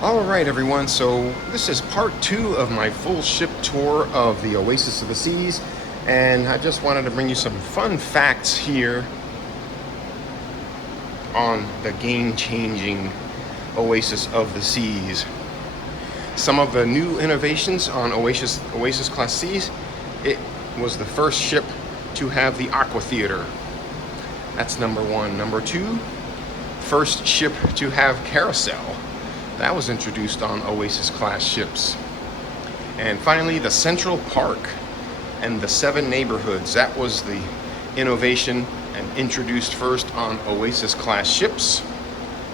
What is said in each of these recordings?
All right, everyone. So this is part 2 of my full ship tour of the Oasis of the Seas, and I just wanted to bring you some fun facts here on the game-changing Oasis of the Seas. Some of the new innovations on Oasis Class Seas. It was the first ship to have the Aqua Theater. That's number 1. Number 2, first ship to have carousel. That was introduced on Oasis class ships. And finally, the Central Park and the 7 neighborhoods. That was the innovation and introduced first on Oasis class ships.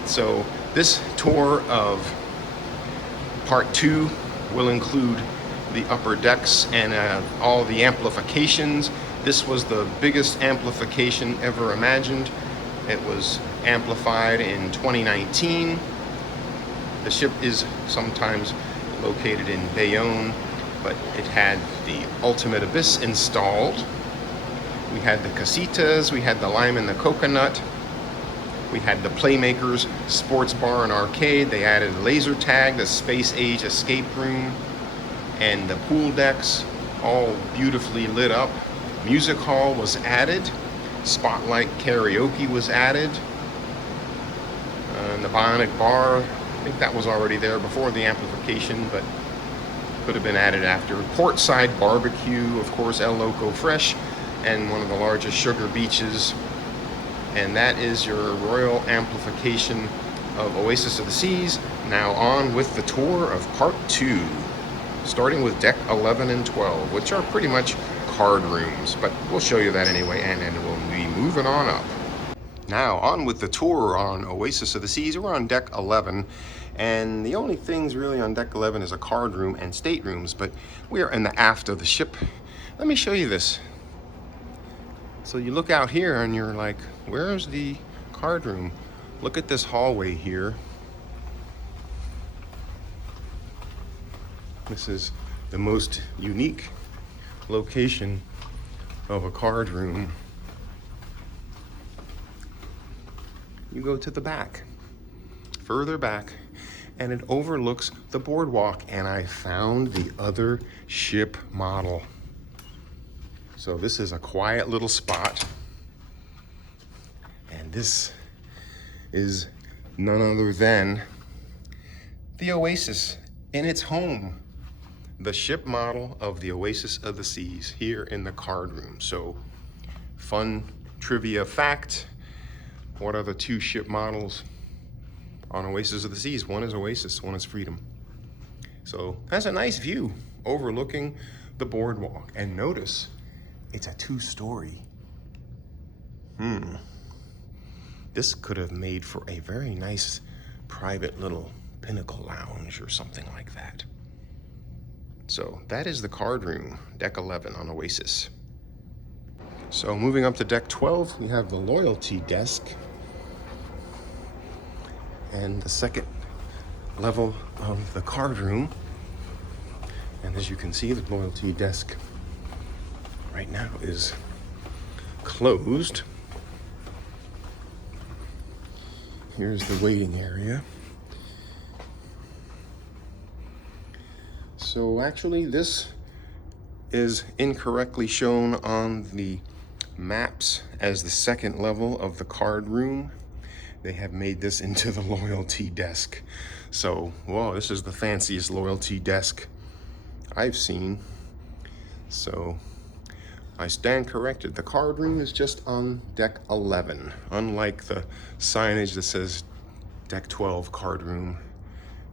So this tour of part 2 will include the upper decks and all the amplifications. This was the biggest amplification ever imagined. It was amplified in 2019. The ship is sometimes located in Bayonne, but it had the Ultimate Abyss installed. We had the casitas, we had the lime and the coconut. We had the Playmakers sports bar and arcade. They added laser tag, the space age escape room, and the pool decks, all beautifully lit up. Music hall was added. Spotlight karaoke was added. And the Bionic bar, I think that was already there before the amplification, but could have been added after. Portside barbecue, of course, El Loco Fresh, and one of the largest sugar beaches. And that is your royal amplification of Oasis of the Seas. Now on with the tour of part 2, starting with deck 11 and 12, which are pretty much card rooms, but we'll show you that anyway, and then we'll be moving on up. Now, on with the tour on Oasis of the Seas. We're on deck 11, and the only things really on deck 11 is a card room and staterooms, but we are in the aft of the ship. Let me show you this. So you look out here and you're like, where's the card room? Look at this hallway here. This is the most unique location of a card room. You go to the back, further back, and it overlooks the boardwalk, and I found the other ship model. So this is a quiet little spot, and this is none other than the Oasis in its home. The ship model of the Oasis of the Seas here in the card room. So fun trivia fact. What are the 2 ship models on Oasis of the Seas? One is Oasis, one is Freedom. So that's a nice view overlooking the boardwalk. And notice, it's a 2-story. This could have made for a very nice private little pinnacle lounge or something like that. So that is the card room, deck 11 on Oasis. So moving up to deck 12, we have the loyalty desk and the second level of the card room. And as you can see, the loyalty desk right now is closed. Here's the waiting area. So actually this is incorrectly shown on the maps as the second level of the card room. They have made this into the loyalty desk. So, whoa, this is the fanciest loyalty desk I've seen. So I stand corrected. The card room is just on deck 11, unlike the signage that says deck 12 card room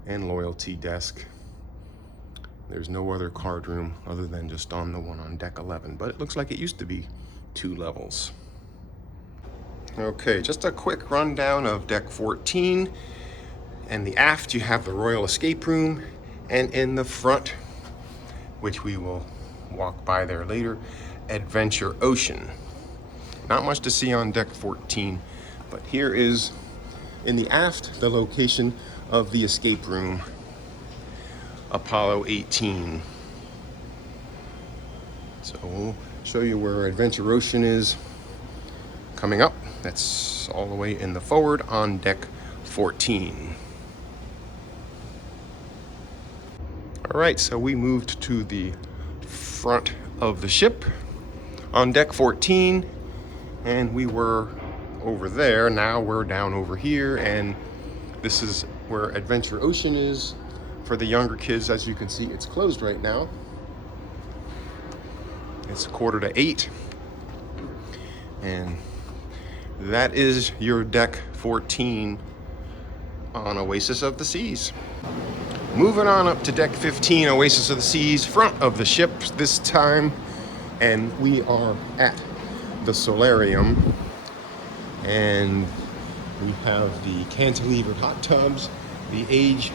and loyalty desk. There's no other card room other than just on the one on deck 11, but it looks like it used to be 2 levels. Okay, just a quick rundown of deck 14. And the aft, you have the Royal Escape Room, and in the front, which we will walk by there later, Adventure Ocean. Not much to see on deck 14, but here is, in the aft, the location of the escape room, Apollo 18. So we'll show you where Adventure Ocean is coming up. That's all the way in the forward on deck 14. All right, so we moved to the front of the ship on deck 14, and we were over there. Now we're down over here, and this is where Adventure Ocean is for the younger kids. As you can see, it's closed right now. It's 7:45, and that is your deck 14 on Oasis of the Seas. Moving on up to deck 15, Oasis of the Seas, front of the ship this time, and we are at the solarium, and we have the cantilevered hot tubs. The age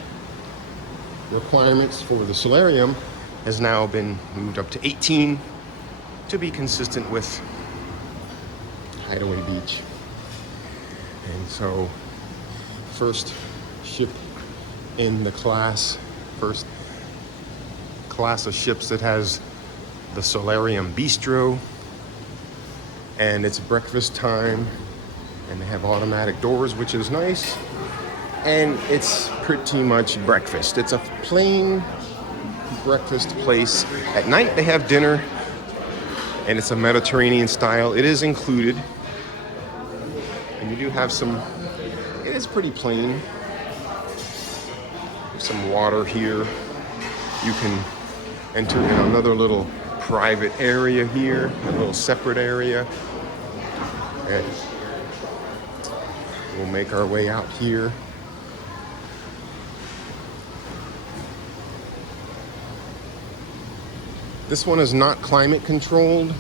requirements for the solarium has now been moved up to 18 to be consistent with Hideaway Beach. And so, first ship in the first class of ships that has the Solarium Bistro, and it's breakfast time, and they have automatic doors, which is nice, and it's pretty much breakfast. It's a plain breakfast place. At night they have dinner, and it's a Mediterranean style. It is included, and you do have it is pretty plain. Some water here. You can enter in another little private area here, a little separate area. And we'll make our way out here. This one is not climate controlled,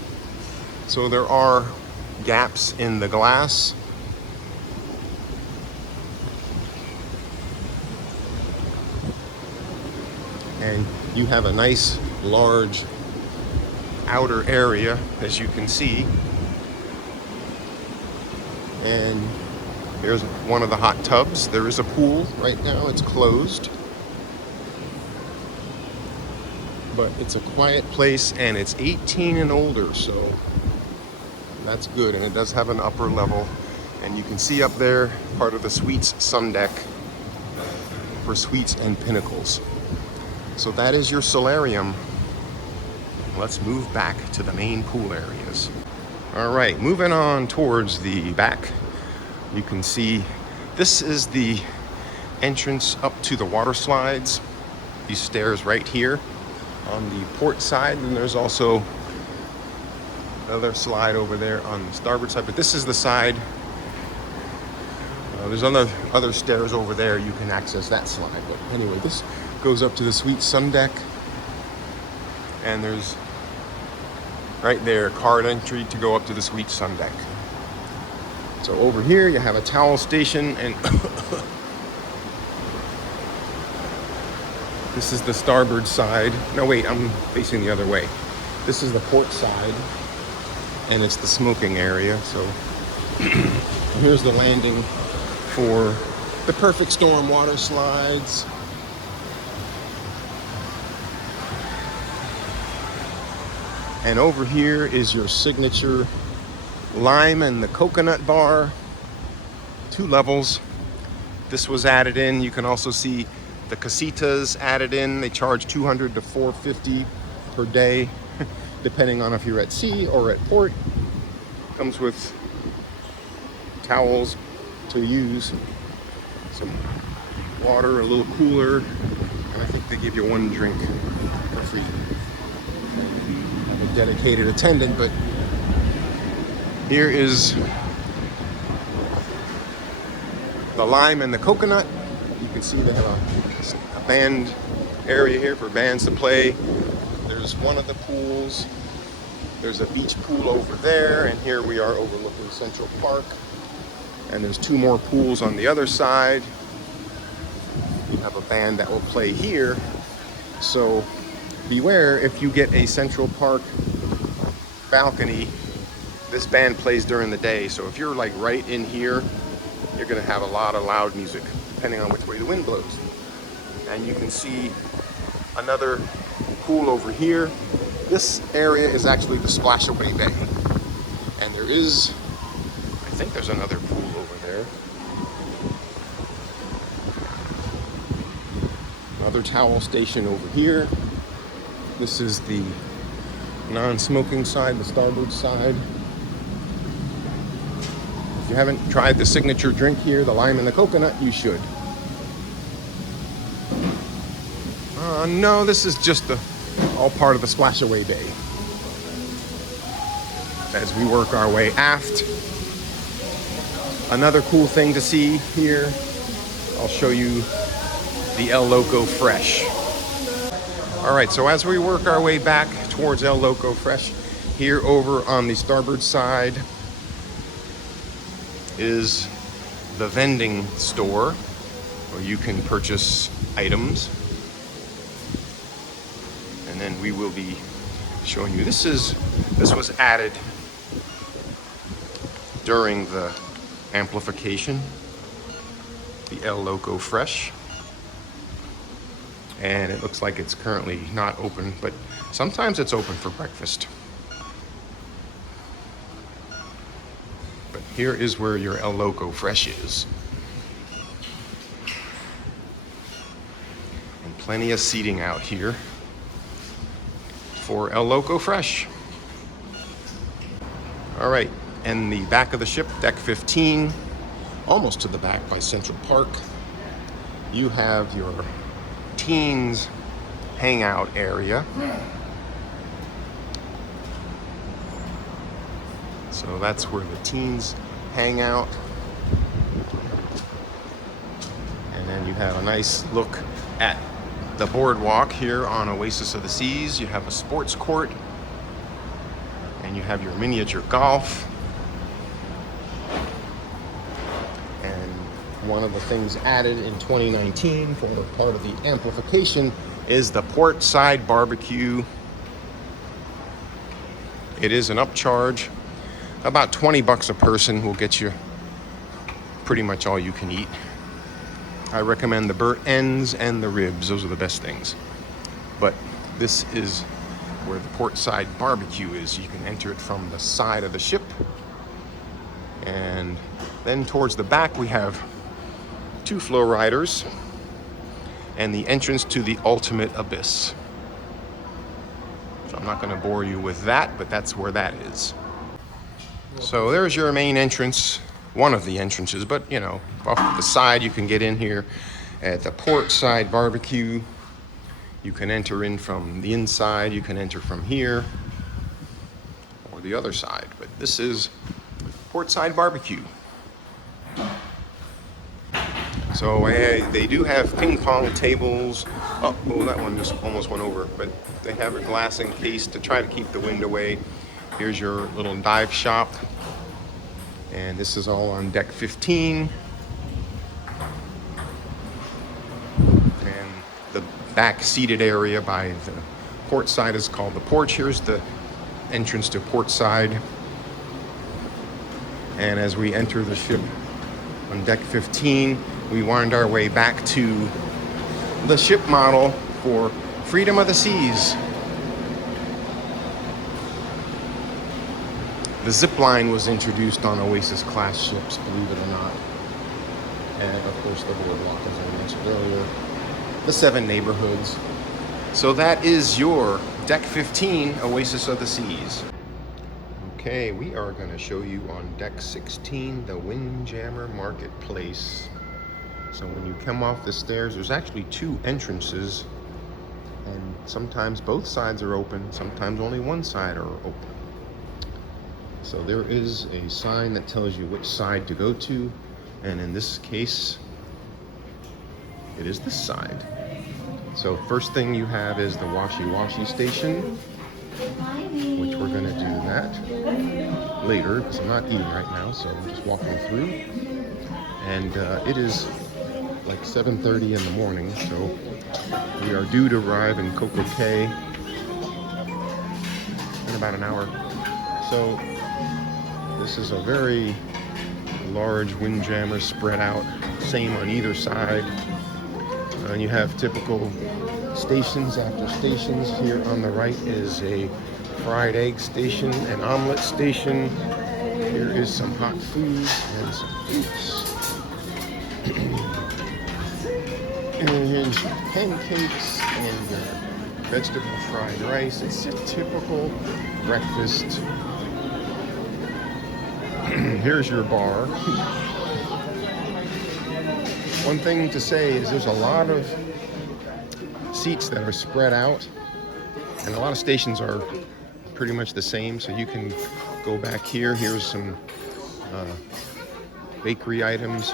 so there are gaps in the glass. And you have a nice large outer area, as you can see. And here's one of the hot tubs. There is a pool right now, it's closed. But it's a quiet place, and it's 18 and older, so that's good. And it does have an upper level, and you can see up there part of the suites sun deck for suites and pinnacles. So that is your solarium. Let's move back to the main pool areas. All right, moving on towards the back, you can see this is the entrance up to the water slides. These stairs right here on the port side, and there's also another slide over there on the starboard side, but this is the side. There's other stairs over there. You can access that slide, but anyway, this goes up to the suite sun deck, and there's right there card entry to go up to the suite sun deck. So over here you have a towel station, and this is the starboard side. No, wait, I'm facing the other way. This is the port side, and it's the smoking area. So here's the landing for the Perfect Storm water slides. And over here is your signature lime and the coconut bar. 2 levels. This was added in. You can also see the casitas added in. They charge $200 to $450 per day, depending on if you're at sea or at port. Comes with towels to use, some water, a little cooler, and I think they give you 1 drink for free. A dedicated attendant, but here is the lime and the coconut. You can see they have a band area here for bands to play. There's one of the pools. There's a beach pool over there, and here we are overlooking Central Park. And there's 2 more pools on the other side. You have a band that will play here. So beware, if you get a Central Park balcony, this band plays during the day. So if you're like right in here, you're gonna have a lot of loud music, depending on which way the wind blows. And you can see another pool over here. This area is actually the splash away bay. And there is, I think there's another pool over there. Another towel station over here. This is the non-smoking side, the starboard side. If you haven't tried the signature drink here, the lime and the coconut, you should. No, this is just all part of the splashaway bay. As we work our way aft, another cool thing to see here, I'll show you the El Loco Fresh. All right, so as we work our way back towards El Loco Fresh, here over on the starboard side is the vending store where you can purchase items. And then we will be showing you, this was added during the amplification, the El Loco Fresh. And it looks like it's currently not open, but sometimes it's open for breakfast. But here is where your El Loco Fresh is. And plenty of seating out here for El Loco Fresh. All right, and the back of the ship, deck 15, almost to the back by Central Park, you have your teens hangout area. So that's where the teens hang out. And then you have a nice look at the boardwalk here on Oasis of the Seas. You have a sports court, and you have your miniature golf. And one of the things added in 2019 for part of the amplification is the port side barbecue. It is an upcharge. About 20 bucks a person will get you pretty much all you can eat. I recommend the burnt ends and the ribs. Those are the best things. But this is where the port side barbecue is. You can enter it from the side of the ship. And then towards the back we have 2 flow riders and the entrance to the ultimate abyss. So I'm not going to bore you with that, but that's where that is. So there's your main entrance, one of the entrances, but you know, off the side you can get in here at the port side barbecue. You can enter in from the inside, you can enter from here or the other side, but this is port side barbecue. So they do have ping pong tables. Oh, that one just almost went over, but they have a glass encase to try to keep the wind away. Here's your little dive shop. And this is all on deck 15. And the back seated area by the port side is called the porch. Here's the entrance to port side. And as we enter the ship on deck 15, we wind our way back to the ship model for Freedom of the Seas. The zip line was introduced on Oasis class ships, believe it or not. And of course the boardwalk, as I mentioned earlier, the 7 neighborhoods. So that is your deck 15 Oasis of the Seas. Okay, we are going to show you on deck 16 the Windjammer Marketplace. So when you come off the stairs, there's actually 2 entrances, and sometimes both sides are open, sometimes only one side are open. So there is a sign that tells you which side to go to, and in this case, it is this side. So first thing you have is the washy-washy station, which we're going to do that later, because I'm not eating right now, so I'm just walking through. And it is like 7:30 in the morning, so we are due to arrive in Coco Cay in about an hour. So this is a very large windjammer spread out, same on either side. And you have typical stations after stations. Here on the right is a fried egg station, an omelet station. Here is some hot food and some fruits. And here's your pancakes and your vegetable fried rice. It's a typical breakfast. Here's your bar. One thing to say is there's a lot of seats that are spread out, and a lot of stations are pretty much the same, so you can go back here. Here's some bakery items.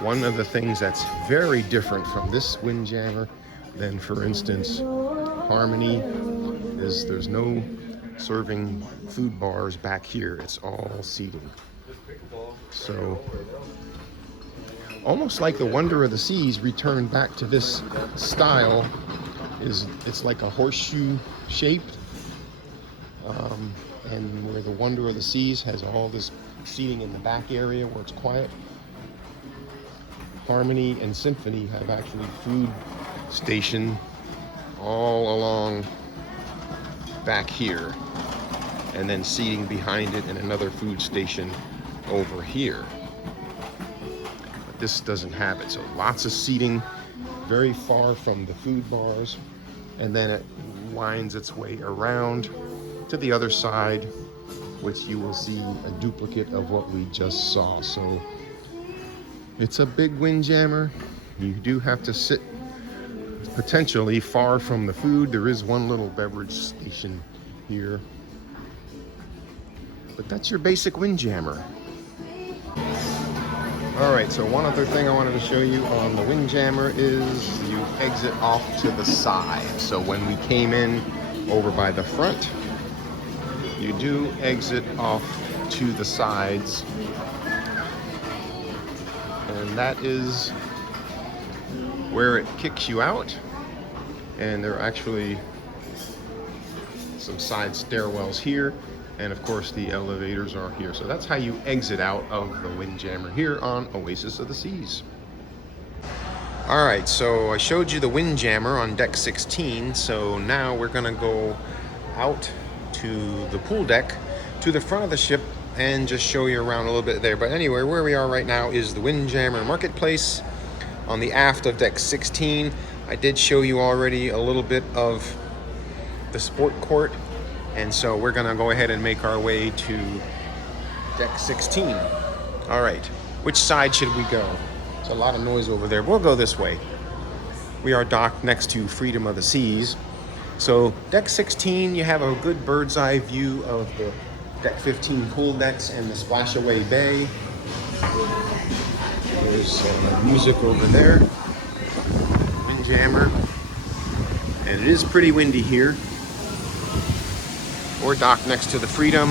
One of the things that's very different from this Windjammer than, for instance, Harmony is there's no serving food bars back here. It's all seating. So almost like the Wonder of the Seas returned back to this style. It's like a horseshoe shaped, and where the Wonder of the Seas has all this seating in the back area where it's quiet. Harmony and Symphony have actually food station all along back here, and then seating behind it and another food station over here. But this doesn't have it, so lots of seating very far from the food bars, and then it winds its way around to the other side, which you will see a duplicate of what we just saw. So it's a big Windjammer. You do have to sit potentially far from the food. There is one little beverage station here, but that's your basic Windjammer. All right, so one other thing I wanted to show you on the Windjammer is you exit off to the side. So when we came in over by the front, you do exit off to the sides, and that is where it kicks you out. And there are actually some side stairwells here, and of course the elevators are here. So that's how you exit out of the Windjammer here on Oasis of the Seas. All right, so I showed you the Windjammer on deck 16, so now we're gonna go out to the pool deck, to the front of the ship, and just show you around a little bit there. But anyway, where we are right now is the Windjammer Marketplace on the aft of deck 16. I did show you already a little bit of the sport court, and so we're gonna go ahead and make our way to deck 16. All right, which side should we go? There's a lot of noise over there. We'll go this way. We are docked next to Freedom of the Seas. So deck 16, you have a good bird's eye view of the deck 15 pool decks and the splashaway bay. There's music over there. Windjammer, and it is pretty windy here. We're docked next to the Freedom.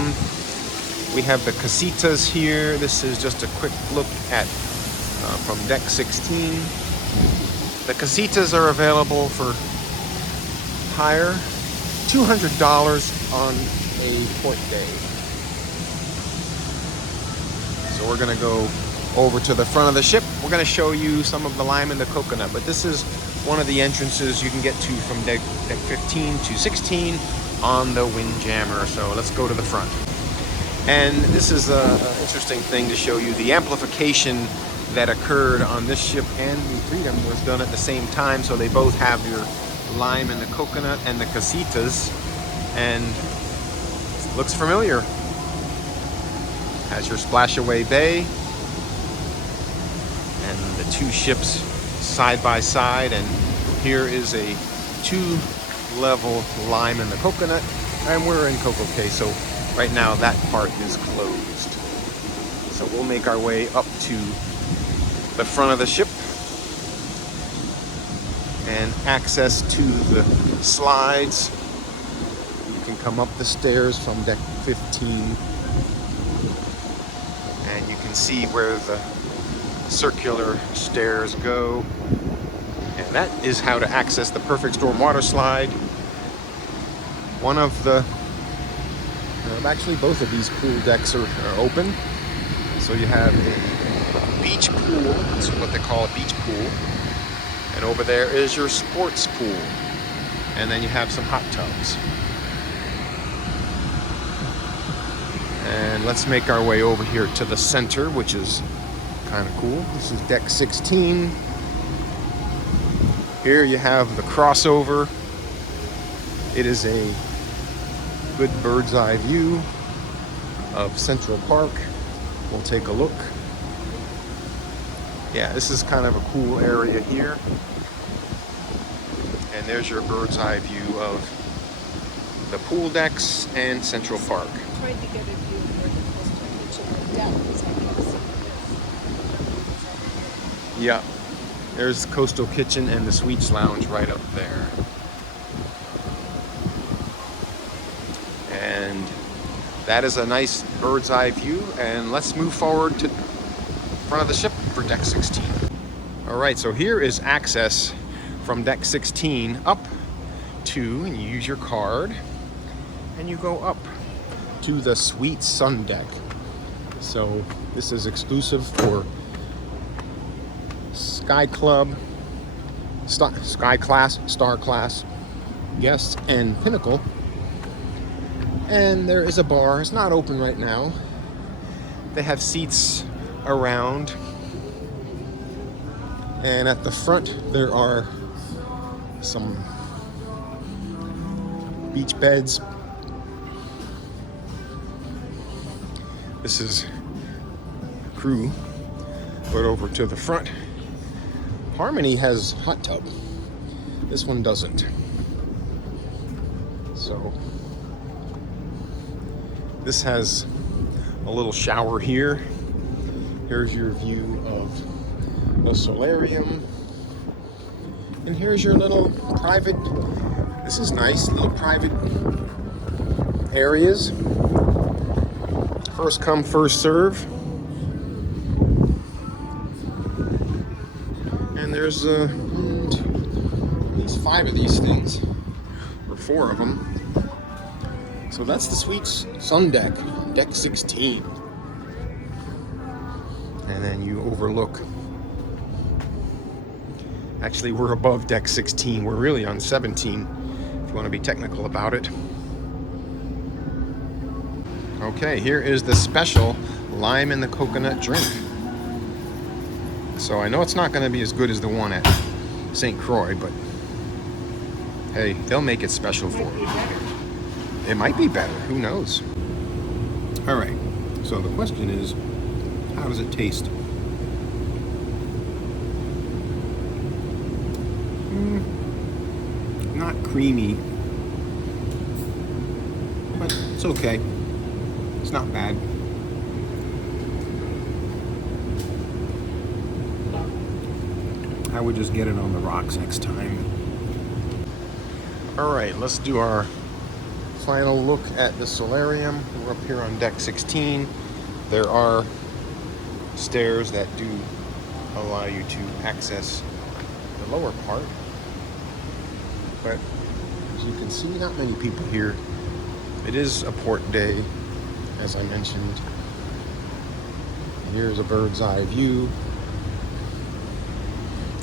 We have the casitas here. This is just a quick look at from deck 16. The casitas are available for hire, $200 on a port day. So we're gonna go over to the front of the ship. We're going to show you some of the lime and the coconut, but this is one of the entrances you can get to from deck 15 to 16 on the Windjammer. So let's go to the front. And this is an interesting thing to show you. The amplification that occurred on this ship and the Freedom was done at the same time, so they both have your lime and the coconut and the casitas, and it looks familiar. Has your splashaway bay and the two ships side by side, and here is a two-level lime and the coconut, and we're in Coco Cay, so right now that part is closed. So we'll make our way up to the front of the ship and access to the slides. You can come up the stairs from deck 15, and you can see where the circular stairs go, and that is how to access the Perfect Storm water slide. One of the actually both of these pool decks are open, so you have a beach pool. That's what they call a beach pool, and over there is your sports pool, and then you have some hot tubs. And let's make our way over here to the center, which is kind of cool. This is deck 16. Here you have the crossover. It is a good bird's eye view of Central Park. We'll take a look. Yeah, this is kind of a cool area here. And there's your bird's eye view of the pool decks and Central Park. Tried to get a view of where the coastal kitchen deck is. I guess. Yeah, there's Coastal Kitchen and the Suites Lounge right up there. And that is a nice bird's eye view. And let's move forward to front of the ship for deck 16. All right, so here is access from deck 16 up to, and you use your card, and you go up to the Suite Sun Deck. So this is exclusive for Sky Club, Sky Class, Star Class guests, and Pinnacle. And there is a bar. It's not open right now. They have seats around. And at the front, there are some beach beds. This is crew. But over to the front, Harmony has hot tub. This one doesn't. So this has a little shower here. Here's your view of the solarium. And here's your little private, this is nice, little private areas. First come, first serve. And there's at least 5 of these things, or 4 of them. So that's the Suites Sun Deck, deck 16. And then you overlook. Actually, we're above deck 16. We're really on 17, if you want to be technical about it. Okay, here is the special lime and the coconut drink. So I know it's not going to be as good as the one at St. Croix, but hey, they'll make it special for you. It might be better. Who knows? All right. So the question is, how does it taste? Not creamy, but it's okay. It's not bad. I would just get it on the rocks next time. All right, let's do our final look at the solarium. We're up here on deck 16. There are stairs that do allow you to access the lower part. But as you can see, not many people here. It is a port day, as I mentioned. Here's a bird's eye view.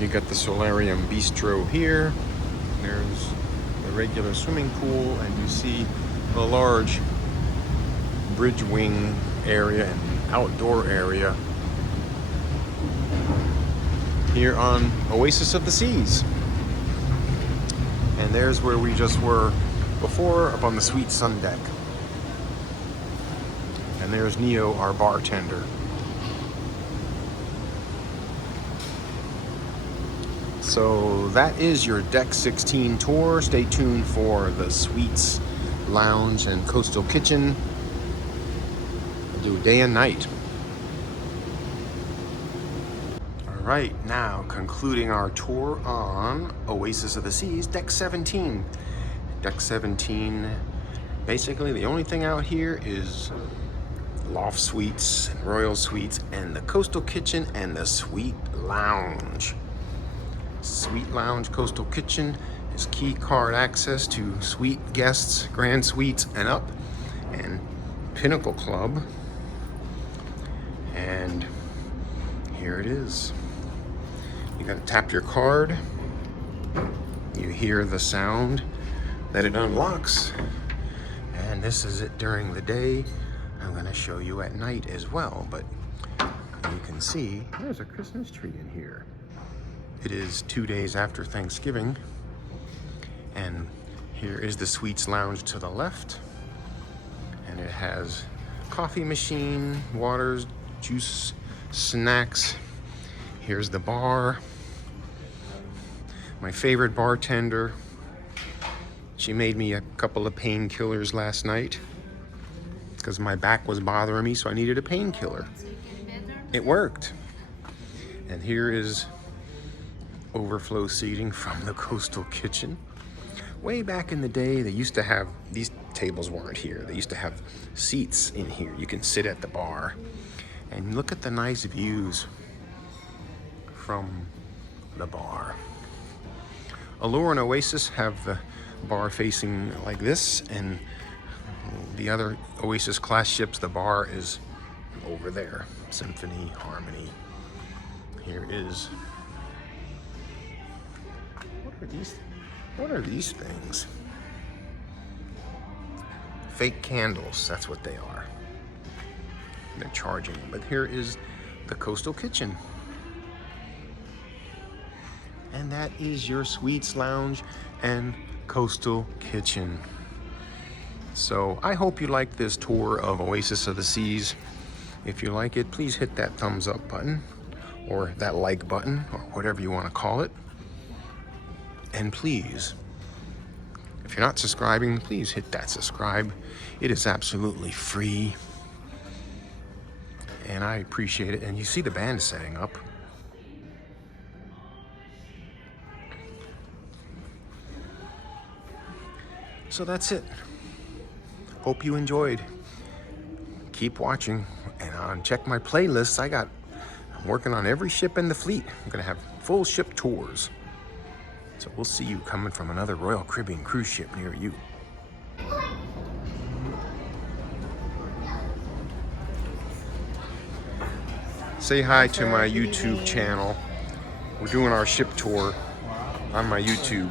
You got the solarium bistro here. There's the regular swimming pool, and you see a large bridge wing area and outdoor area here on Oasis of the Seas. And there's where we just were before, up on the Suite Sun Deck. And there's Neo, our bartender. So that is your Deck 16 tour. Stay tuned for the Suites Lounge and Coastal Kitchen. We'll do day and night. Right, now concluding our tour on Oasis of the Seas, Deck 17. Deck 17, basically the only thing out here is loft suites, and royal suites, and the Coastal Kitchen and the Suite Lounge. Suite Lounge, Coastal Kitchen is key card access to suite guests, grand suites and up, and Pinnacle Club. And here it is. You gotta tap your card. You hear the sound that it unlocks. And this is it during the day. I'm gonna show you at night as well, but you can see there's a Christmas tree in here. It is 2 days after Thanksgiving, and here is the Suites Lounge to the left, and it has coffee machine, waters, juice, snacks. Here's the bar. My favorite bartender. She made me a couple of painkillers last night because my back was bothering me, so I needed a painkiller. It worked. And here is overflow seating from the Coastal Kitchen. Way back in the day, they used to have, these tables weren't here. They used to have seats in here. You can sit at the bar. And look at the nice views from the bar. Allure and Oasis have the bar facing like this, and the other Oasis class ships, the bar is over there. Symphony, Harmony. Here is, what are these things? Fake candles, that's what they are. They're charging them. But here is the Coastal Kitchen. And that is your Suites Lounge and Coastal Kitchen. So I hope you like this tour of Oasis of the Seas. If you like it, please hit that thumbs up button, or that like button, or whatever you want to call it. And please, if you're not subscribing, please hit that subscribe. It is absolutely free. And I appreciate it. And you see the band setting up. So that's it. Hope you enjoyed. Keep watching and check my playlists. I'm working on every ship in the fleet. I'm gonna have full ship tours. So we'll see you coming from another Royal Caribbean cruise ship near you. Say hi to my YouTube channel. We're doing our ship tour on my YouTube.